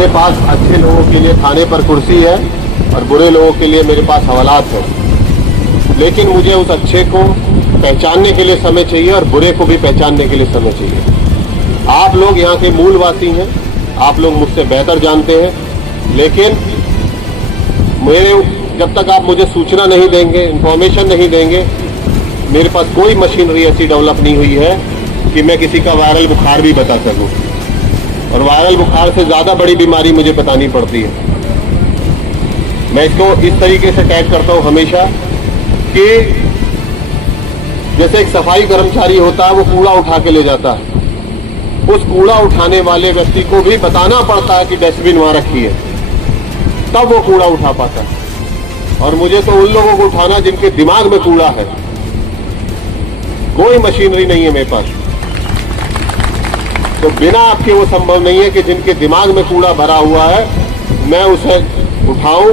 मेरे पास अच्छे लोगों के लिए थाने पर कुर्सी है और बुरे लोगों के लिए मेरे पास हवालात है, लेकिन मुझे उस अच्छे को पहचानने के लिए समय चाहिए और बुरे को भी पहचानने के लिए समय चाहिए। आप लोग यहाँ के मूलवासी हैं, आप लोग मुझसे बेहतर जानते हैं, लेकिन जब तक आप मुझे सूचना नहीं देंगे, इंफॉर्मेशन नहीं देंगे, मेरे पास कोई मशीनरी ऐसी डेवलप नहीं हुई है कि मैं किसी का वायरल बुखार भी बता सकूं। और वायरल बुखार से ज़्यादा बड़ी बीमारी मुझे बतानी पड़ती है। मैं इसको इस तरीके से टैग करता हूं हमेशा कि जैसे एक सफाई कर्मचारी होता है, वो कूड़ा उठा के ले जाता है, उस कूड़ा उठाने वाले व्यक्ति को भी बताना पड़ता है कि डस्टबिन वहां रखी है, तब वो कूड़ा उठा पाता है। और मुझे तो उन लोगों को उठाना जिनके दिमाग में कूड़ा है। कोई मशीनरी नहीं है मेरे पास, तो बिना आपके वो संभव नहीं है कि जिनके दिमाग में कूड़ा भरा हुआ है मैं उसे उठाऊं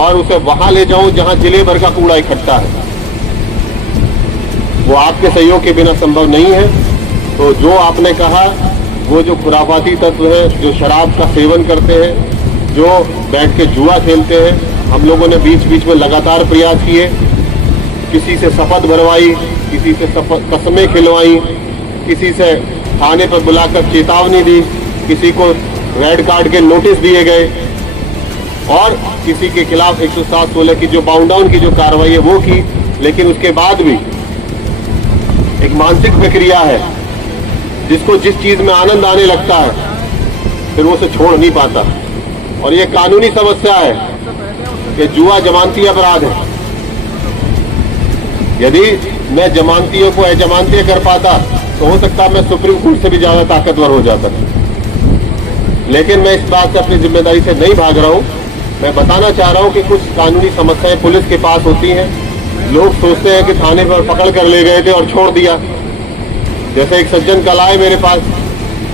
और उसे वहां ले जाऊं जहां जिले भर का कूड़ा इकट्ठा है। वो आपके सहयोग के बिना संभव नहीं है। तो जो आपने कहा, वो जो खुराफाती तत्व है, जो शराब का सेवन करते हैं, जो बैठ के जुआ खेलते हैं, हम लोगों ने बीच बीच में लगातार प्रयास किए, किसी से शपथ भरवाई, किसी से कस्में खिलवाई, किसी से थाने पर बुलाकर चेतावनी दी, किसी को रेड कार्ड के नोटिस दिए गए और किसी के खिलाफ 107-16 की जो बाउंड डाउन की जो कार्रवाई है वो की। लेकिन उसके बाद भी एक मानसिक प्रक्रिया है, जिसको जिस चीज में आनंद आने लगता है फिर वो उसे छोड़ नहीं पाता। और ये कानूनी समस्या है कि जुआ जमानती अपराध है। यदि मैं जमानतियों को अजमानती कर पाता तो हो सकता मैं सुप्रीम कोर्ट से भी ज्यादा ताकतवर हो जाता। लेकिन मैं इस बात से अपनी जिम्मेदारी से नहीं भाग रहा हूं। मैं बताना चाह रहा हूं कि कुछ कानूनी समस्याएं पुलिस के पास होती हैं। लोग सोचते हैं कि थाने पर पकड़ कर ले गए थे और छोड़ दिया। जैसे एक सज्जन कल आए मेरे पास,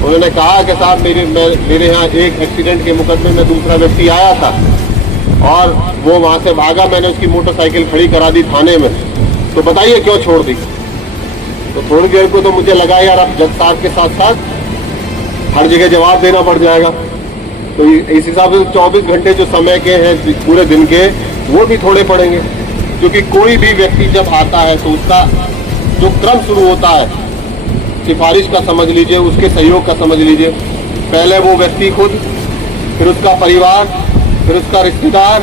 उन्होंने कहा कि साहब मेरे यहाँ एक एक्सीडेंट के मुकदमे में दूसरा व्यक्ति आया था और वो वहां से भागा, मैंने उसकी मोटरसाइकिल खड़ी करा दी थाने में, तो बताइए क्यों छोड़ दी। तो थोड़ी देर को तो मुझे लगा यार अब जज साहब के साथ साथ हर जगह जवाब देना पड़ जाएगा। तो इस हिसाब से 24 घंटे जो समय के हैं पूरे दिन के, वो भी थोड़े पड़ेंगे। क्योंकि कोई भी व्यक्ति जब आता है तो उसका जो क्रम शुरू होता है, सिफारिश का समझ लीजिए, उसके सहयोग का समझ लीजिए। पहले वो व्यक्ति खुद, फिर उसका परिवार, फिर उसका रिश्तेदार,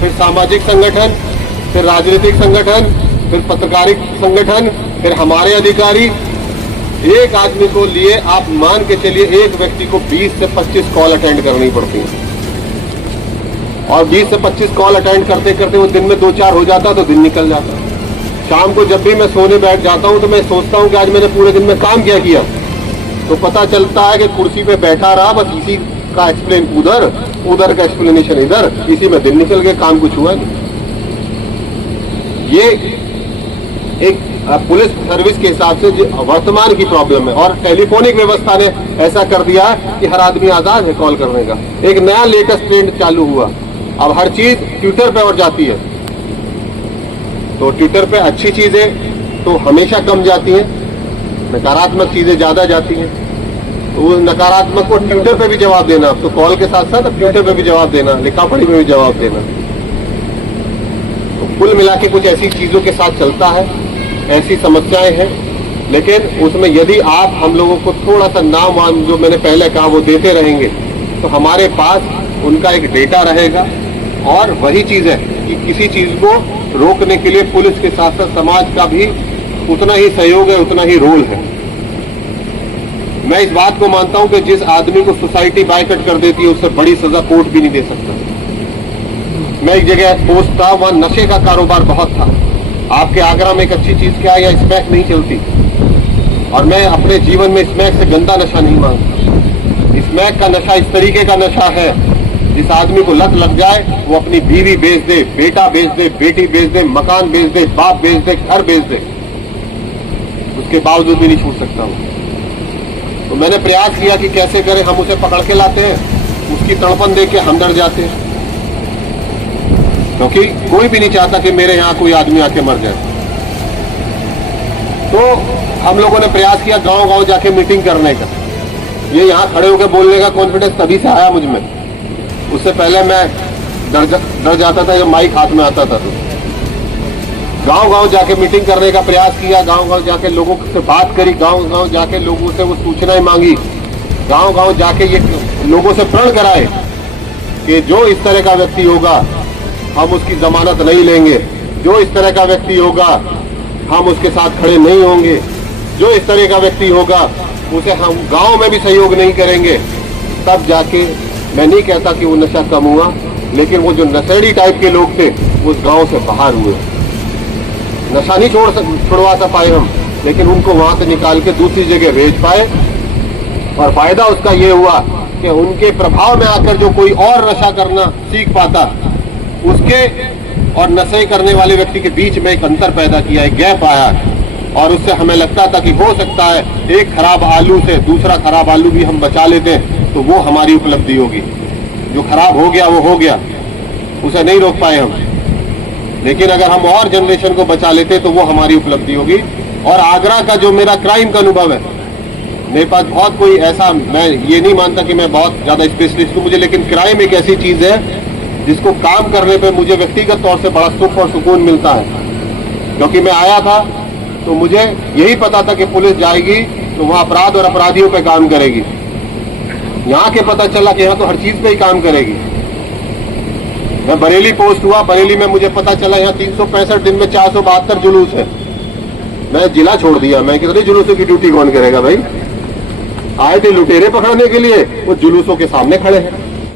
फिर सामाजिक संगठन, फिर राजनीतिक संगठन, फिर पत्रकारिक संगठन, फिर हमारे अधिकारी। एक आदमी को लिए आप मान के चलिए एक व्यक्ति को 20 से 25 कॉल अटेंड करनी पड़ती है। और 20 से 25 कॉल अटेंड करते करते वो दिन में 2-4 हो जाता तो दिन निकल जाता। शाम को जब भी मैं सोने बैठ जाता हूं तो मैं सोचता हूं कि आज मैंने पूरे दिन में काम क्या किया, तो पता चलता है कि कुर्सी पे बैठा रहा, बस इसी का एक्सप्लेन उधर, उधर का एक्सप्लेनेशन इधर, इसी में दिन निकल गया, काम कुछ हुआ नहीं। ये एक पुलिस सर्विस के हिसाब से वर्तमान की प्रॉब्लम है। और टेलीफोनिक व्यवस्था ने ऐसा कर दिया कि हर आदमी आजाद है कॉल करने का। एक नया लेटेस्ट ट्रेंड चालू हुआ, अब हर चीज ट्विटर पे और जाती है। तो ट्विटर पे अच्छी चीजें तो हमेशा कम जाती हैं, नकारात्मक चीजें ज्यादा जाती हैं। तो उस नकारात्मक को ट्विटर पे भी जवाब देना, अब तो कॉल के साथ साथ ट्विटर पे भी जवाब देना, लिखा पढ़ी में भी जवाब देना। तो कुल मिला के कुछ ऐसी चीजों के साथ चलता है, ऐसी समस्याएं हैं। लेकिन उसमें यदि आप हम लोगों को थोड़ा सा नाम वाम जो मैंने पहले कहा वो देते रहेंगे तो हमारे पास उनका एक डेटा रहेगा। और वही चीज है कि किसी चीज को रोकने के लिए पुलिस के साथ साथ समाज का भी उतना ही सहयोग है, उतना ही रोल है। मैं इस बात को मानता हूं कि जिस आदमी को सोसाइटी बायकट कर देती है उससे बड़ी सजा कोर्ट भी नहीं दे सकता। मैं एक जगह पोस्ट था, वहां नशे का कारोबार बहुत था। आपके आगरा में एक अच्छी चीज क्या है, यहाँ स्मैक नहीं चलती। और मैं अपने जीवन में स्मैक से गंदा नशा नहीं मांगता। स्मैक का नशा इस तरीके का नशा है, जिस आदमी को लत लग जाए वो अपनी बीवी बेच दे, बेटा बेच दे, बेटी बेच दे, मकान बेच दे, बाप बेच दे, घर बेच दे, उसके बावजूद भी नहीं छूट सकता हूं। तो मैंने प्रयास किया कि कैसे करें, हम उसे पकड़ के लाते हैं, उसकी तड़पन देख के हम डर जाते हैं, क्योंकि कोई भी नहीं चाहता कि मेरे यहाँ कोई आदमी आके मर जाए। तो हम लोगों ने प्रयास किया गांव गांव जाके मीटिंग करने का, ये यहाँ खड़े होकर बोलने का कॉन्फिडेंस तभी से आया मुझ में। उससे पहले मैं डर जाता था जब माइक हाथ में आता था। तो गांव गांव जाके मीटिंग करने का प्रयास किया, गांव गांव जाके लोगों से बात करी, गांव गांव जाके लोगों से वो सूचनाएं मांगी, गांव गांव जाके ये लोगों से प्रण कराए कि जो इस तरह का व्यक्ति होगा हम उसकी जमानत नहीं लेंगे, जो इस तरह का व्यक्ति होगा हम उसके साथ खड़े नहीं होंगे, जो इस तरह का व्यक्ति होगा उसे हम गांव में भी सहयोग नहीं करेंगे। तब जाके मैं नहीं कहता कि वो नशा कम हुआ, लेकिन वो जो नशेड़ी टाइप के लोग थे उस गांव से बाहर हुए। नशा नहीं छुड़वा पाए हम, लेकिन उनको वहां से निकाल के दूसरी जगह भेज पाए। और फायदा उसका ये हुआ कि उनके प्रभाव में आकर जो कोई और नशा करना सीख पाता, उसके और नशे करने वाले व्यक्ति के बीच में एक अंतर पैदा किया, एक गैप आया। और उससे हमें लगता था कि हो सकता है एक खराब आलू से दूसरा खराब आलू भी हम बचा लेते हैं तो वो हमारी उपलब्धि होगी। जो खराब हो गया वो हो गया, उसे नहीं रोक पाए हम, लेकिन अगर हम और जनरेशन को बचा लेते तो वो हमारी उपलब्धि होगी। और आगरा का जो मेरा क्राइम का अनुभव है, मेरे पास बहुत कोई ऐसा, मैं ये नहीं मानता कि मैं बहुत ज्यादा स्पेशलिस्ट हूँ मुझे, लेकिन क्राइम एक ऐसी चीज है जिसको काम करने पे मुझे व्यक्तिगत तौर से बड़ा सुख और सुकून मिलता है। क्योंकि मैं आया था तो मुझे यही पता था कि पुलिस जाएगी तो वहां अपराध और अपराधियों पे काम करेगी। यहाँ के पता चला कि यहाँ तो हर चीज पे ही काम करेगी। मैं बरेली पोस्ट हुआ, बरेली में मुझे पता चला यहाँ 365 दिन में 472 जुलूस है। मैं जिला छोड़ दिया, मैं कितने जुलूसों की ड्यूटी कौन करेगा भाई। आए थे लुटेरे पकड़ने के लिए, वो जुलूसों के सामने खड़े हैं।